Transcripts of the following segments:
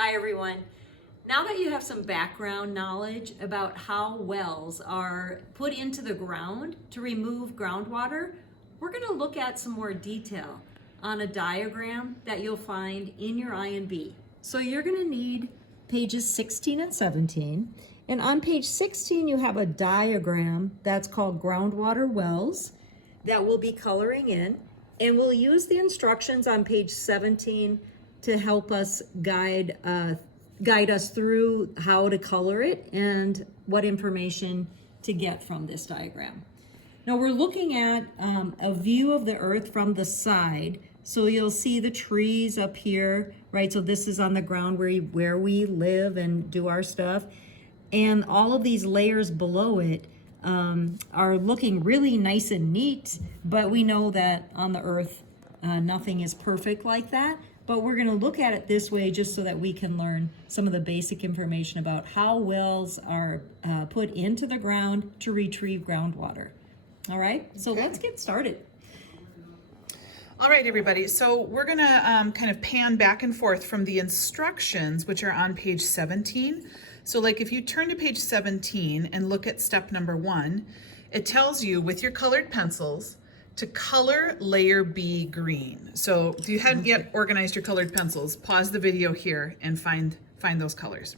Hi everyone. Now that you have some background knowledge about how wells are put into the ground to remove groundwater, we're going to look at some more detail on a diagram that you'll find in your INB. So you're going to need pages 16 and 17. And on page 16 you have a diagram that's called groundwater wells that we'll be coloring in. And we'll use the instructions on page 17 to help us guide us through how to color it and what information to get from this diagram. Now we're looking at a view of the earth from the side. So you'll see the trees up here, right? So this is on the ground where we live and do our stuff. And all of these layers below it are looking really nice and neat, but we know that on the earth, nothing is perfect like that. But we're going to look at it this way just so that we can learn some of the basic information about how wells are put into the ground to retrieve groundwater. All right, so let's get started. All right, everybody. So we're going to kind of pan back and forth from the instructions, which are on page 17. So like if you turn to page 17 and look at step number 1, it tells you with your colored pencils to color layer B green. So if you hadn't yet organized your colored pencils, pause the video here and find those colors.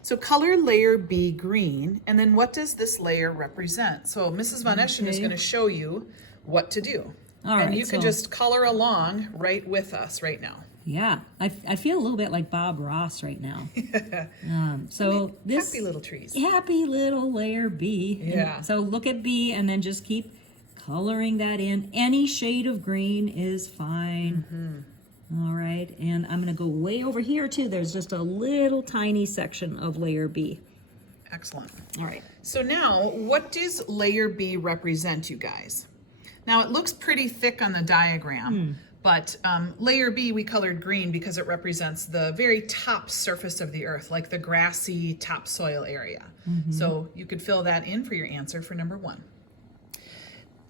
So color layer B green, and then what does this layer represent? So Mrs. Von Eschen is going to show you what to do. All and right, you can just color along right with us right now. Yeah, I feel a little bit like Bob Ross right now. So this happy little trees. Happy little layer B. Yeah. And so look at B and then just keep coloring that in. Any shade of green is fine. All right, and I'm going to go way over here too. There's just a little tiny section of layer B. Excellent. All right. So now, what does layer B represent, you guys? Now it looks pretty thick on the diagram, but layer B we colored green because it represents the very top surface of the earth, like the grassy topsoil area. So you could fill that in for your answer for number 1.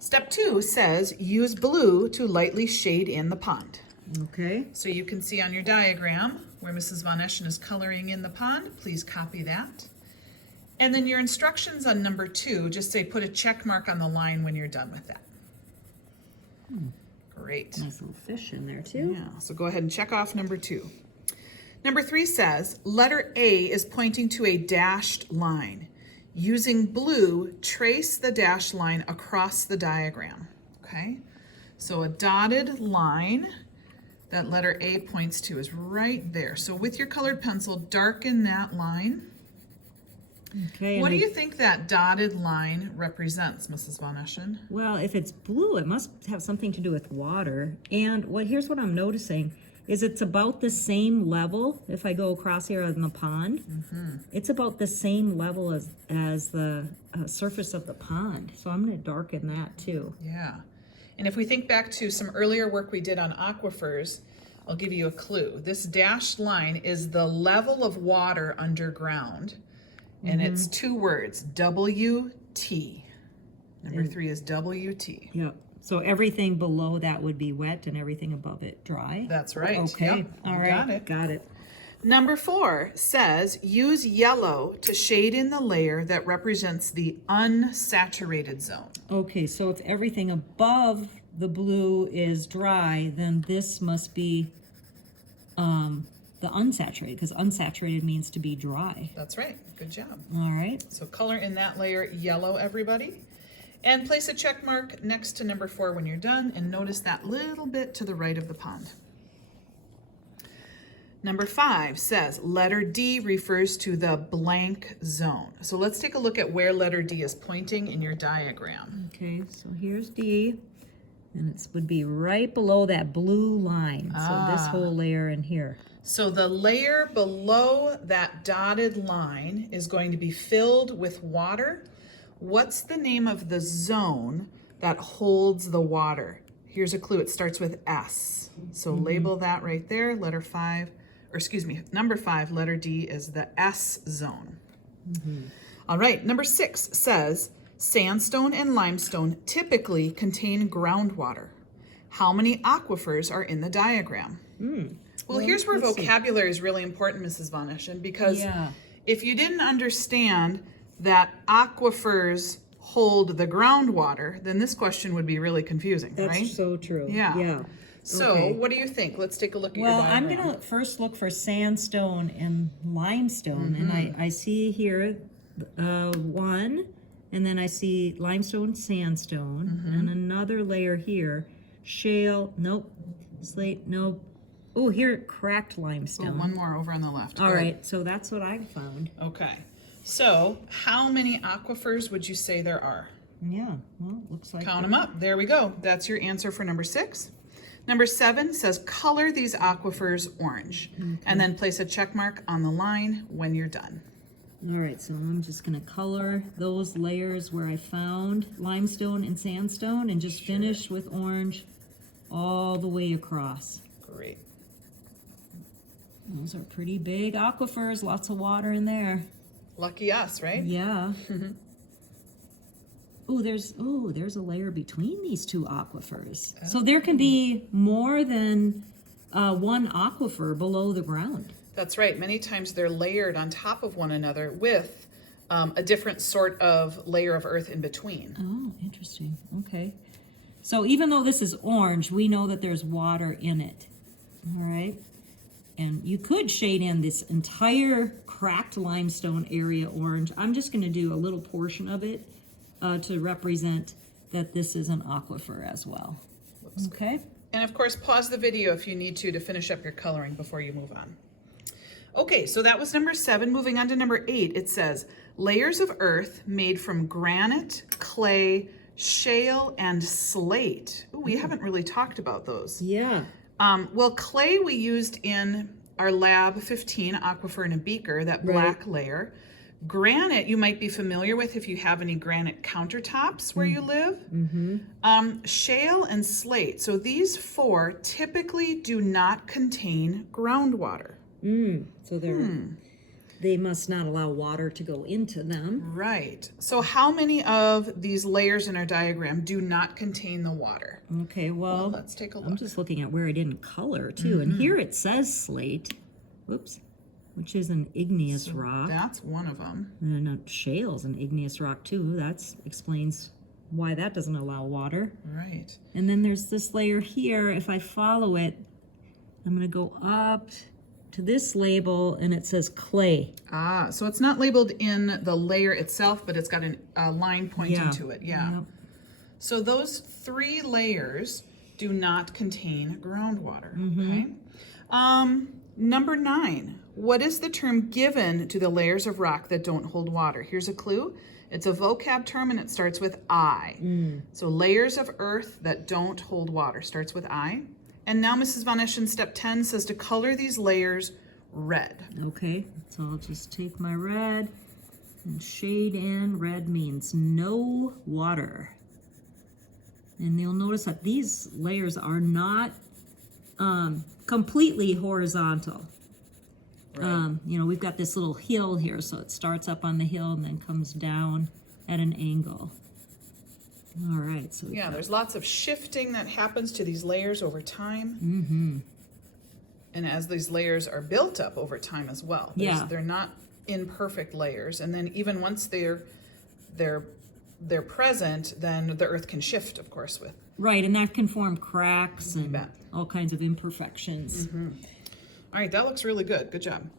Step 2 says use blue to lightly shade in the pond. Okay. So you can see on your diagram where Mrs. Von Eschen is coloring in the pond. Please copy that. And then your instructions on number 2, just say put a check mark on the line when you're done with that. Great. Nice little fish in there too. Yeah, so go ahead and check off number 2. Number 3 says letter A is pointing to a dashed line. Using blue, trace the dashed line across the diagram. Okay, so a dotted line that letter A points to is right there. So with your colored pencil, darken that line. Okay. What do you think that dotted line represents, Mrs. Von Eschen? Well, if it's blue, it must have something to do with water. And here's what I'm noticing is it's about the same level. If I go across here in the pond, it's about the same level as the surface of the pond. So I'm going to darken that too. Yeah. And if we think back to some earlier work we did on aquifers, I'll give you a clue. This dashed line is the level of water underground, and it's 2 words, WT. Number 3 is WT. Yep. So everything below that would be wet and everything above it dry. That's right. Okay. Yep. All You right. got it. Got it. Number 4 says use yellow to shade in the layer that represents the unsaturated zone. Okay, so if everything above the blue is dry, then this must be the unsaturated, because unsaturated means to be dry. That's right. Good job. All right. So color in that layer yellow, everybody. And place a check mark next to number 4 when you're done, and notice that little bit to the right of the pond. Number 5 says letter D refers to the blank zone. So let's take a look at where letter D is pointing in your diagram. Okay, so here's D, and it would be right below that blue line. So this whole layer in here. So the layer below that dotted line is going to be filled with water. What's the name of the zone that holds the water? Here's a clue. It starts with S. So label that right there. Letter 5, or excuse me, number 5, letter D is the S zone. All right, number 6 says sandstone and limestone typically contain groundwater. How many aquifers are in the diagram? Well, here's where let's see. vocabulary is really important, Mrs. Von Eschen, because Yeah. if you didn't understand that aquifers hold the groundwater, then this question would be really confusing, That's right? so true. Yeah. Yeah. So, Okay. what do you think? Let's take a look at Well, your I'm diagram. gonna first look for sandstone and limestone, and I see here one, and then I see limestone, sandstone, and another layer here, shale, nope, slate, nope. Oh, here, cracked Oh, limestone. one more over on the left. All Good. right, so that's what I found. Okay. So, how many aquifers would you say there are? Yeah, well, looks like Count them up. There we go. That's your answer for number 6. Number 7 says color these aquifers orange, and then place a check mark on the line when you're done. All right, so I'm just gonna color those layers where I found limestone and sandstone, and just finish with orange all the way across. Great. Those are pretty big aquifers, lots of water in there. Lucky us, right? Yeah. there's a layer between these two aquifers. So there can be more than one aquifer below the ground. That's right. Many times they're layered on top of one another with a different sort of layer of earth in between. Oh, interesting. Okay. So even though this is orange, we know that there's water in it. All right. And you could shade in this entire cracked limestone area orange. I'm just going to do a little portion of it to represent that this is an aquifer as well. Okay. And of course, pause the video if you need to finish up your coloring before you move on. Okay, so that was number 7. Moving on to number 8, it says, layers of earth made from granite, clay, shale, and slate. Ooh, we haven't really talked about those. Yeah. Well, clay we used in our lab 15, aquifer in a beaker, that black layer. Granite you might be familiar with if you have any granite countertops where you live. Shale and slate. So these 4 typically do not contain groundwater. So they must not allow water to go into them. Right. So how many of these layers in our diagram do not contain the water? Okay, well, Let's take a I'm look. just looking at where I didn't color too. And here it says slate, whoops, which is an igneous rock. That's one of them. And shale's an igneous rock too. That explains why that doesn't allow water. Right. And then there's this layer here. If I follow it, I'm going to go up to this label, and it says clay. Ah, so it's not labeled in the layer itself, but it's got a line pointing to it. Yeah. Yep. So those 3 layers do not contain groundwater. Okay. Number 9. What is the term given to the layers of rock that don't hold water? Here's a clue. It's a vocab term and it starts with I. So layers of earth that don't hold water starts with I. And now Mrs. Von Eschen, step 10 says to color these layers red. Okay, so I'll just take my red and shade in. Red means no water. And you'll notice that these layers are not completely horizontal. We've got this little hill here, so it starts up on the hill and then comes down at an angle. All right, so Yeah, there's lots of shifting that happens to these layers over time. And as these layers are built up over time as well. They're not imperfect layers. And then even once they're present, then the earth can shift, of course, with. right, and that can form cracks and bet. all kinds of imperfections. All right, that looks really good. Good job.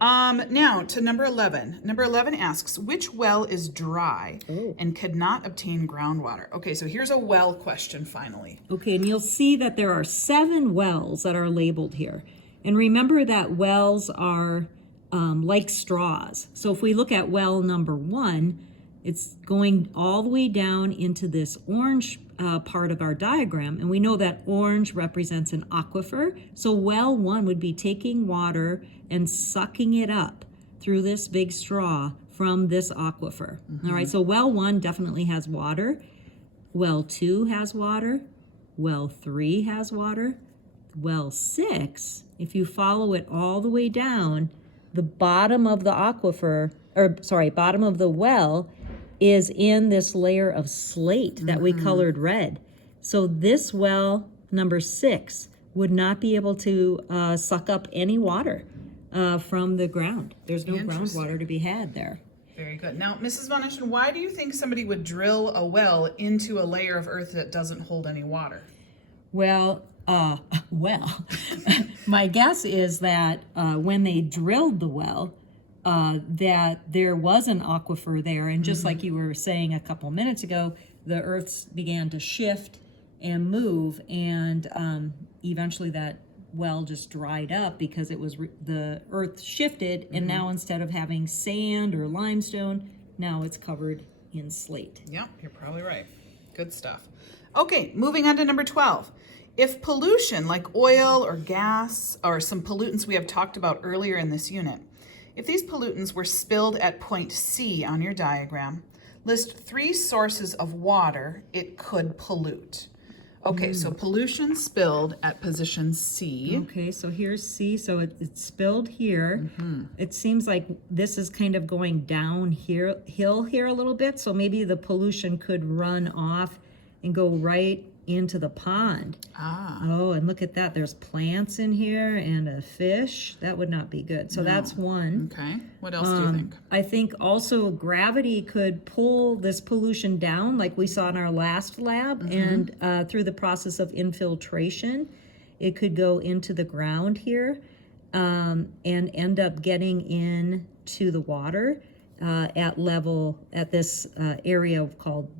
Now to number 11. Number 11 asks, which well is dry and could not obtain groundwater? Okay, so here's a well question finally. Okay, and you'll see that there are 7 wells that are labeled here. And remember that wells are like straws. So if we look at well number 1, it's going all the way down into this orange part of our diagram. And we know that orange represents an aquifer. So well 1 would be taking water and sucking it up through this big straw from this aquifer. All right, so well 1 definitely has water. Well 2 has water. Well 3 has water. Well 6, if you follow it all the way down, the bottom of the aquifer, bottom of the well is in this layer of slate that we colored red. So this well, number 6, would not be able to suck up any water from the ground. There's no Interesting. groundwater to be had there. Very good. Now, Mrs. Von Eschen, why do you think somebody would drill a well into a layer of earth that doesn't hold any water? Well, my guess is that when they drilled the well, that there was an aquifer there, and just like you were saying a couple minutes ago, the earths began to shift and move, and eventually that well just dried up because it was the earth shifted, and now instead of having sand or limestone, now it's covered in slate. Yep, you're probably right. Good stuff. Okay, moving on to number 12. If pollution like oil or gas or some pollutants we have talked about earlier in this unit, if these pollutants were spilled at point C on your diagram, list 3 sources of water it could pollute. Okay, so pollution spilled at position C. Okay, so here's C, so it's spilled here. It seems like this is kind of going down hill here a little bit, so maybe the pollution could run off and go right into the pond. Oh, and look at that, there's plants in here and a fish. That would not be good. So that's one. Okay, what else do you think? I think also gravity could pull this pollution down like we saw in our last lab, and through the process of infiltration, it could go into the ground here and end up getting into the water at this area called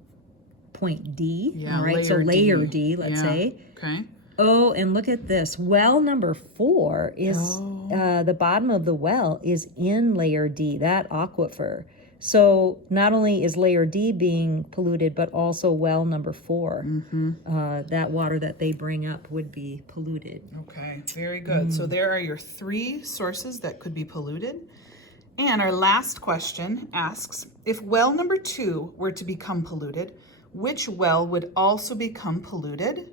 point D. Yeah, all right, so layer D, let's say. Okay. Oh, and look at this. Well number 4 is the bottom of the well is in layer D, that aquifer. So not only is layer D being polluted, but also well number 4. That water that they bring up would be polluted. Okay, very good. So there are your 3 sources that could be polluted. And our last question asks, if well number 2 were to become polluted, which well would also become polluted?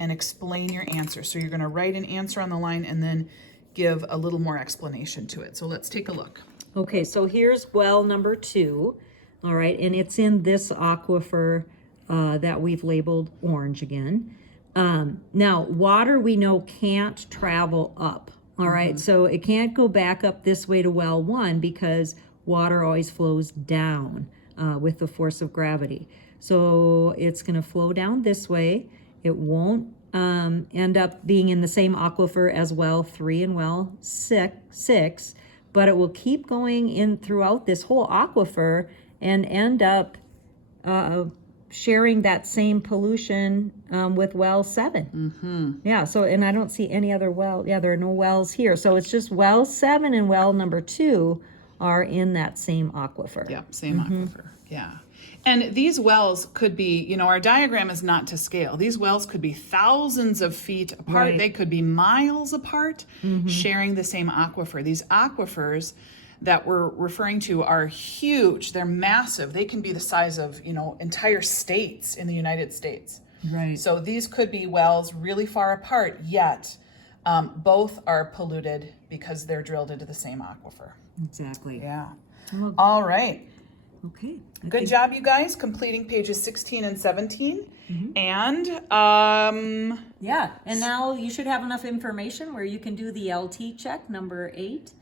And explain your answer. So you're going to write an answer on the line and then give a little more explanation to it. So let's take a look. Okay, so here's well number 2. All right, and it's in this aquifer that we've labeled orange again. Now, water we know can't travel up. All right, so it can't go back up this way to well 1 because water always flows down with the force of gravity. So it's going to flow down this way. It won't end up being in the same aquifer as well 3 and well 6, but it will keep going in throughout this whole aquifer and end up sharing that same pollution with well 7. Yeah, so, and I don't see any other well. Yeah, there are no wells here. So it's just well 7 and well number 2 are in that same aquifer. Yeah, same aquifer. Yeah. And these wells could be, our diagram is not to scale. These wells could be thousands of feet apart. Right. They could be miles apart, sharing the same aquifer. These aquifers that we're referring to are huge. They're massive. They can be the size of, entire states in the United States. Right. So these could be wells really far apart, yet both are polluted because they're drilled into the same aquifer. Exactly. Yeah. Well, All right. okay. Good job, you guys, completing pages 16 and 17. And Yeah, and now you should have enough information where you can do the LT check, number 8.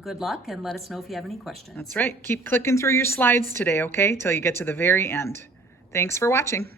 Good luck, and let us know if you have any questions. that's right. Keep clicking through your slides today, okay, till you get to the very end. Thanks for watching.